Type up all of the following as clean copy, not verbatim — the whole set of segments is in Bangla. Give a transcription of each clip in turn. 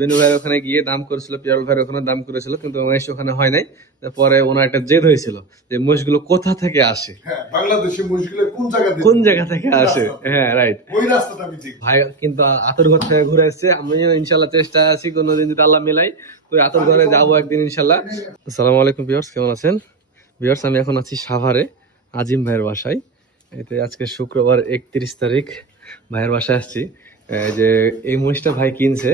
বেনু ভাইয়ের ওখানে গিয়ে দাম করেছিল, পিয়ারল ভাইয়ের ওখানে দাম করেছিল, কিন্তু মহেশ ওখানে হয় নাই। পরে ওনার একটা জেদ হয়েছিল যে মহিষগুলো কোথা থেকে আসে, বাংলাদেশের মহিষগুলো কোন জায়গা থেকে আসে। হ্যাঁ রাইট, ওই রাস্তাটা আমি ঠিক ভাই কিন্তু আতর ঘর থেকে ঘুরে আসছে। আমিও ইনশাল্লাহ চেষ্টা আছি কোনোদিন যদি আল্লাহ মিলাই তো আতর ঘরে যাবো একদিন ইনশাল্লাহ। আসসালামু আলাইকুম ভিউয়ার্স, কেমন আছেন ভিউয়ার্স? আমি এখন আছি সাভারে আজিম ভাইয়ের বাসায়। এতে আজকে শুক্রবার 31 তারিখ ভাইয়ের বাসায় আসছি। যে এই মহিষটা ভাই কিনছে,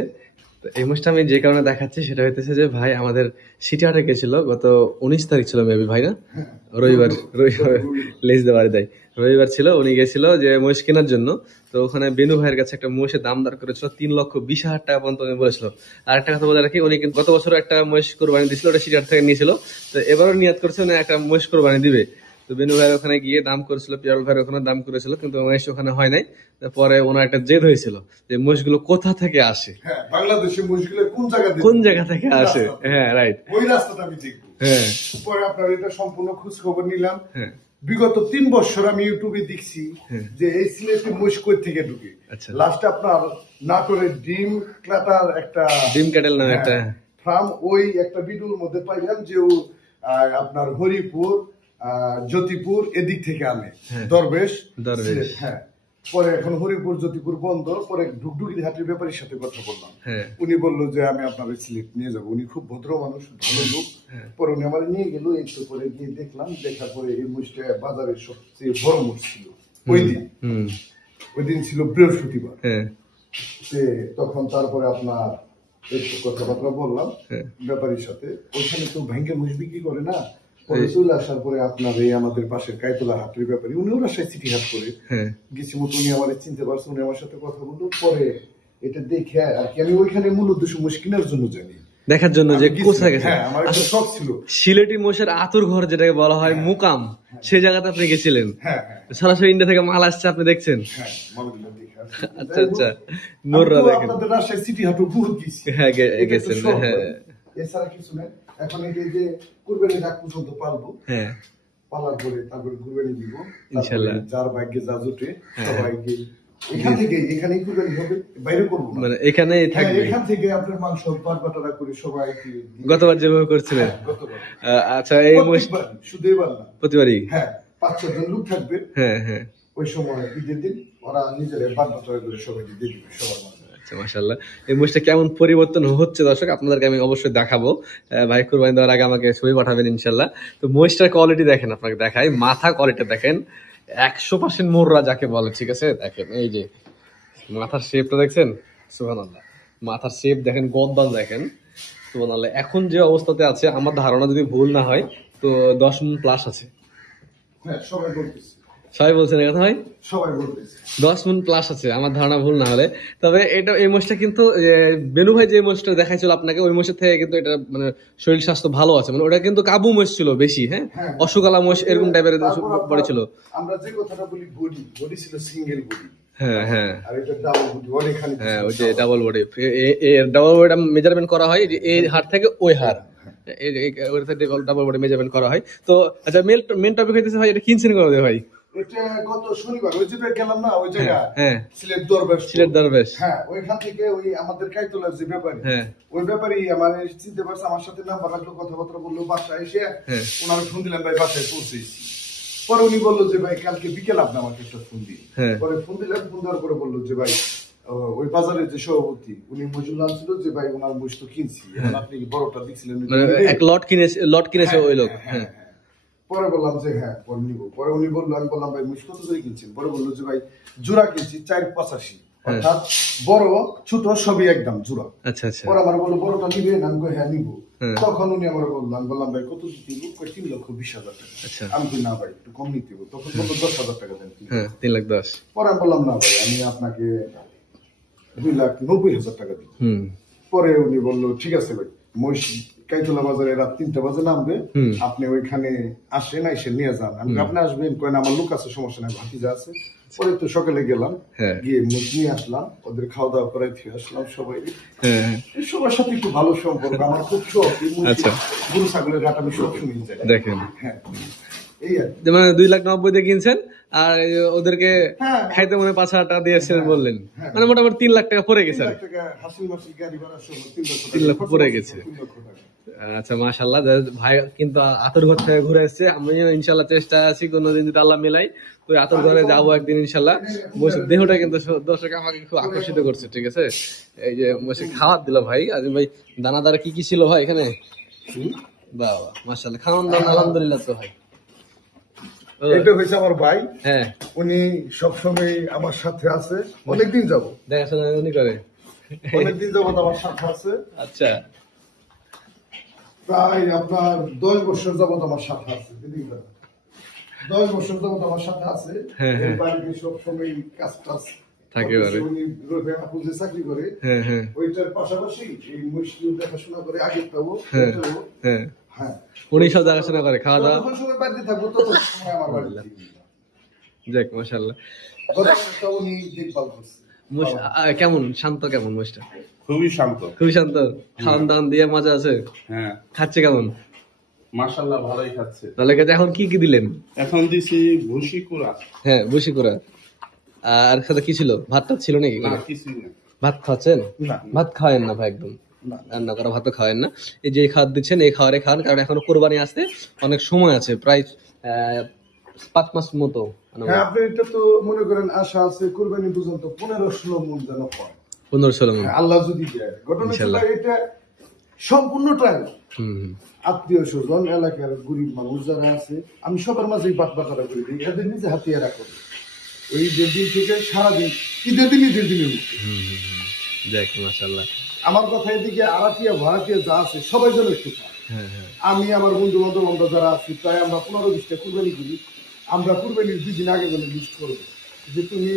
এই মহিষটা আমি যে কারণে দেখাচ্ছি সেটা হইতেছে যে ভাই আমাদের সিটিহাটে গেছিল গত 19 তারিখ ছিল মেবি, ভাই না রবিবার লেজ দেওয়ার দেয় রবিবার ছিল, উনি গেছিল যে মহিষ কেনার জন্য। তো ওখানে বেনু ভাইয়ের কাছে একটা মহিষের দাম দর করেছিল 3,20,000 টাকা পর্যন্ত উনি বলেছিল। আর একটা কথা বলে রাখি, উনি কিন্তু গত বছর একটা মহিষ কোরবানি দিয়েছিল, ওটা সিটিহাট থেকে নিয়েছিল। তো এবারও নিয়াত করছে উনি একটা মহিষ কোরবানি দিবে। তো বেনু ভাইয়ের ওখানে গিয়ে দাম করেছিল, পিয়ারল ভাইয়ের ওখানে দাম করেছিল, কিন্তু মহিষ ওখানে হয় নাই। পরে ওনার একটা জেদ হয়েছিল যে মহিষগুলো কোথা থেকে আসে, বাংলাদেশের মহিষগুলো কোন জায়গা থেকে আসে। হ্যাঁ রাইট, ওই রাস্তাটা আমি ঠিক। হ্যাঁ পরে আপনার এটা সম্পূর্ণ খোঁজ খবর নিলাম। বিগত 3 বছর আমি ইউটিউবে দেখছি যে এই সিলেটে মহিষ কই থেকে ঢুকে। লাস্টে আপনার নাটোরের ডিম ক্লাটার একটা ডিম ক্যাটেল নামে একটা ফার্ম, ওই একটা ভিডিওর মধ্যে পাইলাম যে ও আপনার হরিপুর জ্যোতিপুর এদিক থেকে আনে দরবেশ। হ্যাঁ, পরে এখন হরিপুর জ্যোতিপুর বন্ধ। পরে ঢুকঢুকি হাটের ব্যাপারীর সাথে কথা বললাম, উনি বললো যে আমি আপনার সিলেট নিয়ে যাবো। উনি খুব ভদ্র মানুষ, ভালো লোক। পরে উনি আমার নিয়ে গেল, একটু পরে গিয়ে দেখলাম, দেখার পরে এই মহিষটা বাজারের সবচেয়ে বড় মহিষ ছিল ওই দিন ছিল বৃহস্পতিবার। তখন তারপরে আপনার একটু কথাবার্তা বললাম ব্যাপারীর সাথে। ওইখানে তো ভেঙ্গে মহিষ বিক্রি করে না। চলে আসার পরে আপনার এই আমাদের পাশের কাইতলা হাটের ব্যাপারে উনি ওনার সাথে সিটি হাট করে গেছি মতো, উনি আমার চিনতে পারছে, উনি আমার সাথে কথা বললো। পরে এটা দেখে আর কি আমি ওইখানে মূল উদ্দেশ্য মোষ কেনার জন্য জানি, দেখার জন্য যে কোথায় গেছে। আমার একটা শখ ছিল সিলেটি মোষের আতুর ঘর যেটাকে বলা হয় মুকাম, সেই জায়গাতে আপনি গেছিলেন। সরাসরি ইন্ডিয়া থেকে মাল আসছে, আপনি দেখছেন? আচ্ছা আচ্ছা, নোররা দেখেন আপনাদের রাজশাহী সিটি হাটও বহুত গেছি। হ্যাঁ গেছেন। হ্যাঁ, এছাড়া কিছু না। এখন এই যে কুরবানির আগ পর্যন্ত পালবো, পালার পরে তারপরে কুরবানি দিব ইনশাআল্লাহ। যার ভাগ্যে যা জুটে সবাইকে এখান থেকে এখানেই কুরবানি হবে, বাইরে করবো না, মানে এখানেই থাকবে। এখান থেকে আপনার মাংস বাটা করে সবাইকে গতবার যেভাবে করছিলেন। আচ্ছা, এই শুধু এবার না, প্রতিবারই 5-6 জন লোক থাকবে। হ্যাঁ, ওই সময় ঈদের দিন ওরা নিজেরাই বাটা করে সবাইকে দিয়ে দিবে সবার মাঝে। মাশাআল্লাহ, এই মহিষটা কেমন পরিবর্তন হচ্ছে দর্শক আপনাদেরকে আমি অবশ্যই দেখাবো। ভাই কুরবানি দেওয়ার আগে আমাকে ছবি পাঠাবেন ইনশাল্লাহ। তো মহিষটার কোয়ালিটি দেখেন, আপনাকে দেখাই। মাথা কোয়ালিটি দেখেন, 100% মোররা যাকে বলে, ঠিক আছে? দেখেন এই যে মাথার শেপটা দেখছেন, সুবহানাল্লাহ। মাথার শেপ দেখেন, গদ্দাল দেখেন, সুবহানাল্লাহ। এখন যে অবস্থাতে আছে আমার ধারণা যদি ভুল না হয় তো 10 মণ প্লাস আছে। সবাই বলছেন কথা ভাই, 10 মণ প্লাস আছে আমার ধারণা ভুল না হলে। তবে এটা এই মোষটা কিন্তু বেনু ভাই যে মোষটা দেখাইছিল আপনাকে, ওই মোষের থেকে কিন্তু এটা মানে শরীর স্বাস্থ্য ভালো আছে। মানে ওটা কিন্তু কাবু মোষ ছিল বেশি, অসুকালা মোষ এরকম টাইপের বডি ছিল। আমরা যে কথাটা বলি বডি ছিল সিঙ্গেল বডি। ওই যে ডাবল বডি, ডাবল বডিটা মেজারমেন্ট করা হয় এই হাড় থেকে ওই হাড়, ডাবল বডি মেজারমেন্ট করা হয়। তো আচ্ছা, মেন টপিক হইতেছে ভাই, এটা কিনছেন কত দিয়ে ভাই? এটা গত শনিবার ওই যে গেলাম না, ওই জায়গা সিলেট দরবেশ। ওইখান থেকে ওই আমাদের কাইতলার যে ব্যাপারী, ওই ব্যাপারী আমার চিনতে পারছে, আমার সাথে নাম্বার রাখলো, কথাবার্তা বললো। বাসায় এসে ওনার ফোন দিলাম, ভাই বাসায় পৌঁছেছি। পরে উনি বললো যে ভাই কালকে বিকেল আপনি আমাকে একটা ফোন দিন। পরে ফোন দিলাম, ফোন দেওয়ার পরে বললো যে ভাই ওই বাজারের যে সভাপতি উনি মজুল আনছিল যে ভাই ওনার মহিষ তো কিনছি, আপনি বড়টা দিচ্ছিলেন, এক লট কিনেছে ওই লোক। পরে বললাম যে পরে নিবো। পরে উনি বললো, আমি বললাম ভাই মহিষ কত করে কিনছেন? পরে বললো যে ভাই জোড়া কিনছি 485, অর্থাৎ বড় ছোট সবই একদম জোড়া। আচ্ছা আচ্ছা। পরে আমার বললো বড়টা নিবেন? আমি কই হ্যাঁ নিবো। তখন উনি আমার বললাম ভাই কত দিব? 3,20,000 টাকা। আমি কই না ভাই একটু কম নিতে হবে। তখন বললো 10,000 টাকা দেন। 3,10,000। পরে আমি বললাম না ভাই, আমি আপনাকে 2,90,000 টাকা দিব। পরে উনি বললো ঠিক আছে ভাই, মহিষ কাইতলা বাজারে রাত 3টা বাজে নামবে, আপনি ওইখানে আসেন, এসে নিয়ে যান। আমি আপনি আসবেন? কয়েন আমার লোক আছে, সমস্যা নাই, ভাতিজা আছে। পরে তো সকালে গেলাম, গিয়ে মুখ নিয়ে আসলাম, ওদের খাওয়া দাওয়া করাই ফিরে আসলাম। সবার সাথে একটু ভালো সম্পর্ক, আমার খুব শখ। গরু ছাগলের ঘাট আমি সব শুনি যাই। দেখেন এই মানে 2,90,000 দিয়ে কিনছেন, আর এই যে ওদেরকে হ্যাঁ। খাইতে মনে 5,000 টাকা দিয়েছিলেন বললেন, হ্যাঁ। মানে মোটামুটি 3 লাখ টাকা পড়ে গেছে 3 আর লাখ টাকা হাসিল মাসিল গাড়ি ভাড়া সহ 3 লক্ষ পড়ে গেছে। 3 লক্ষ টাকা। আচ্ছা মাশাআল্লাহ, ভাই কিন্তু আতর ঘর থেকে ঘুরে এসেছে। আমিও ইনশাল্লাহ চেষ্টা আছি কোনোদিন যদি আল্লাহ মিলাই তো আতর ঘরে যাবো একদিন ইনশাল্লাহ। বসে দেহটা কিন্তু দর্শক আমাকে খুব আকর্ষিত করছে, ঠিক আছে। এই যে বসে খাবার দিল ভাই আজিম ভাই, দানাদার কি কি ছিল ভাই এখানে? বাবা মাশাআল্লাহ, খাওয়ান দাওয়ান আলহামদুলিল্লাহ তো ভাই। এটা হয়েছে আমার ভাই, হ্যাঁ, উনি সবসময় আমার সাথে আছে, অনেকদিন যাব, দেখাশোনা উনি করে। অনেকদিন যাবত আমার সাথে আছে, আচ্ছা, প্রায় আপনার 10 বছর যাবত আমার সাথে আছে, 10 বছর যাবত আমার সাথে আছে। হ্যাঁ, হ্যাঁ। এই বাড়িতে সবসময় কাজ টাজ থাকে বাড়ি। উনি আপু যে চাকরি করে, হ্যাঁ হ্যাঁ ওইটার পাশাপাশি এই মুশকিল দেখাশোনা করে, আগে তাও হ্যাঁ হ্যাঁ, হ্যাঁ, উনি সব দেখাশোনা করে, খাওয়া দাওয়া। যতক্ষণ সময় বাড়িতে থাকবো ততক্ষণ সময় আমার বাড়িতে থাকবে। যাক মাশাআল্লাহ। গত সপ্তাহে উনি দেখভাল করছে। কেমন শান্ত, কেমন মোষটা? খুবই শান্ত। খুবই শান্ত, খাওয়ান দাওয়ান দিয়ে মজা আছে, হ্যাঁ, খাচ্ছে কেমন? মাশাআল্লাহ ভালোই খাচ্ছে। তাহলে কাছে এখন কি কি দিলেন? এখন দিছি ভুসি কুড়া। হ্যাঁ বসি করা। আর সাথে কি ছিল? ভাতটা ছিল নাকি? না কিছুই না। ভাত খাচ্ছেন? না, ভাত খাওয়েন না ভাই, একদম রান্না করা ভাত খাওয়েন না। এই যে খাবার দিচ্ছেন এই খাবারে খান, কারণ এখনো কোরবানি আসতে অনেক সময় আছে, প্রায় 5 মাস মতো। হ্যাঁ, আপনি এটা তো মনে করেন আশা আছে কুরবানি পর্যন্ত 15-16 মণ যেন হয়। 15-16 মণ হ্যাঁ, আল্লাহ যদি দেয়। ঘটনা ছিল ইনশাআল্লাহ। এটা সম্পূর্ণটাই হুম, আত্মীয় স্বজন, এলাকার গরিব মানুষ যারা আছে, আমি সবার মাঝেই বাটবাটারা করে দিই, এদের নিজে হাতিয়ে রাখো। ওই যে দিন থেকে সারাদিন ঈদের দিন ঈদের দিনের মধ্যে যাক মাশাআল্লাহ। আমার কথা, এদিকে আরাতিয়া ভাড়াটিয়া যা আছে সবাই যেন একটু পায়। হ্যাঁ হ্যাঁ, আমি আমার বন্ধু বান্ধব আমরা যারা আছি প্রায় আমরা 15-20টা কুরবানি করি। আমরা কুরবানির 2 দিন আগে বলে লিস্ট করবো যে তুমি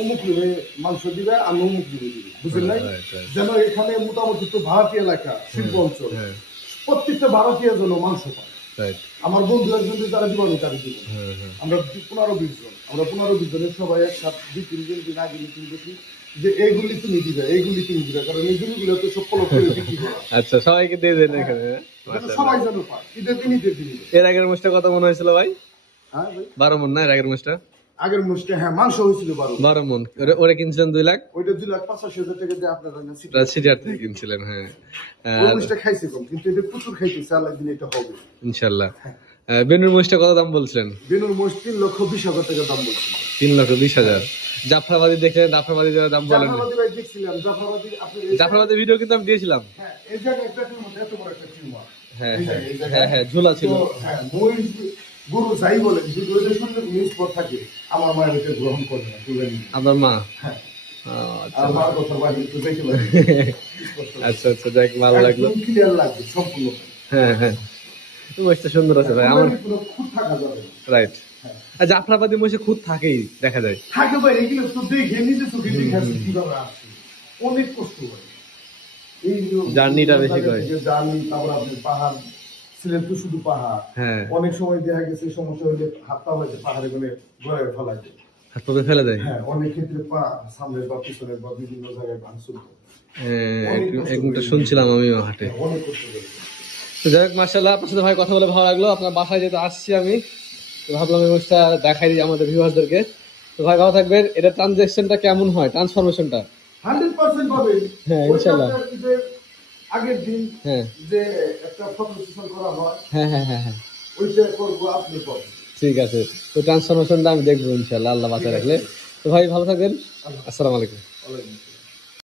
অমুক রুমে মাংস দিবে, আমি অমুক রুমে দিবি, বুঝলেন নাই? Right, right. যেন এখানে মোটামুটি তো ভাড়াটিয়া এলাকা, শিল্প অঞ্চল, হ্যাঁ প্রত্যেকটা ভাড়াটিয়া যেন মাংস পায়। রাইট, আমার বন্ধু একজন যারা দিবানি তারা দিব। হ্যাঁ হ্যাঁ, আমরা 15-20 জন, আমরা 15-20 জনের সবাই একসাথে 2-3 দিন আগে মিটিং করছি যে এইগুলি তুমি দিবে, এইগুলি তুমি দিবে, কারণ এই জমিগুলো তো সব পলক করে বিক্রি করা। আচ্ছা সবাইকে দিয়ে দেন এখানে। যেন মাশাআল্লাহ। সবাই যেন পায়, ঈদের দিন ঈদের দিন। এর আগের মোষটা কত মনে হয়েছিল ভাই? হ্যাঁ ভাই, 12 মণ না এর আগের মোষটা? আগের মুষ্টি, হ্যাঁ মাংস হয়েছিল 12। 12 মণ। ওরে কিনছিলেন 2 লাখ? ওইটা 2,85,000 টাকা দিয়ে আপনারা না সিটি সিটিআর থেকে কিনছিলেন, হ্যাঁ। ওই মুষ্টি খাইছে কম, কিন্তু এটা প্রচুর খাইতেছে, আল্লাহ দিলে এটা হবে ইনশাআল্লাহ। বেনুর মোষটা কত দাম বলছিলেন? বেনুর মোষ 3,20,000 টাকা দাম বলছিল। 3,20,000। জাফরাবাদী দেখলেন, জাফরাবাদী দাম বলেন? জাফরাবাদী ভাই দেখছিলাম, জাফরাবাদী আপনি জাফরাবাদী ভিডিও কিন্তু আমি দিয়েছিলাম। হ্যাঁ, এই জায়গায় একটা টিউমার, এত বড় একটা টিউমার। হ্যাঁ এই হ্যাঁ জায়গায়, এই জায়গায়। হ্যাঁ হ্যাঁ, ঝোলা ছিল। তো, হ্যাঁ, মই গরু যাই বলেন, যদি ওইটা শুনলে নিউজ পর থাকে, আমার মায়ের এটা গ্রহণ করে না, কুরবানি। আপনার মা? হ্যাঁ, আচ্ছা আর মার কথা বাড়ি একটু দেখে পারি। আচ্ছা আচ্ছা, যাক ভালো লাগলো। একদম ক্লিয়ার লাগবে সম্পূর্ণ। হ্যাঁ হ্যাঁ, মোষটা সুন্দর আছে ভাই আমার। কুরবানি কোনো খুঁত থাকা যাবে না। রাইট। হ্যাঁ। আর জাফরাবাদী মোষে খুদ থাকেই দেখা যায়। থাকে ভাই, এগুলো তো দেখে নিজে চোখে দেখে আসছি কিভাবে আসছে, অনেক কষ্ট হয় এই জার্নিটা বেশি করে। জার্নি, তারপর আপনি পাহাড়, সিলেট তো শুধু পাহাড়। হ্যাঁ, অনেক সময় দেখা গেছে সমস্যা হলে হাত পা হয়েছে পাহাড়ে গেলে ঘরে ফেলা যায়। হাত পা ফেলে দেয়। হ্যাঁ, অনেক ক্ষেত্রে পা সামনে বা পিছনে বা বিভিন্ন জায়গায় ভাঙচুর করে। একটা শুনছিলাম আমিও হাটে। অনেক কষ্ট করে। তো যাই হোক মাশাআল্লাহ, আপনার সাথে ভাই কথা বলে ভালো লাগলো। আপনার বাসায় যেহেতু আসছি আমি, তো ভাবলাম এই মোষটা দেখাই দিই আমাদের ভিউয়ারদেরকে। তো ভাই ভালো থাকবেন। এটা ট্রানজ্যাকশনটা কেমন হয়, ট্রান্সফরমেশনটা? 100% পাবে। হ্যাঁ, ইনশাআল্লাহ। ওইটা আপনার ঈদের আগের দিন হ্যাঁ যে একটা ফটো সেশন করা হয়, হ্যাঁ হ্যাঁ হ্যাঁ হ্যাঁ, ওইটা করবো, আপনি পাবেন। ঠিক আছে। তো ট্রান্সফরমেশনটা আমি দেখবো ইনশাআল্লাহ, আল্লাহ বাঁচায় রাখলে। তো ভাই ভালো থাকবেন, আসসালামু আলাইকুম। আল্লাহ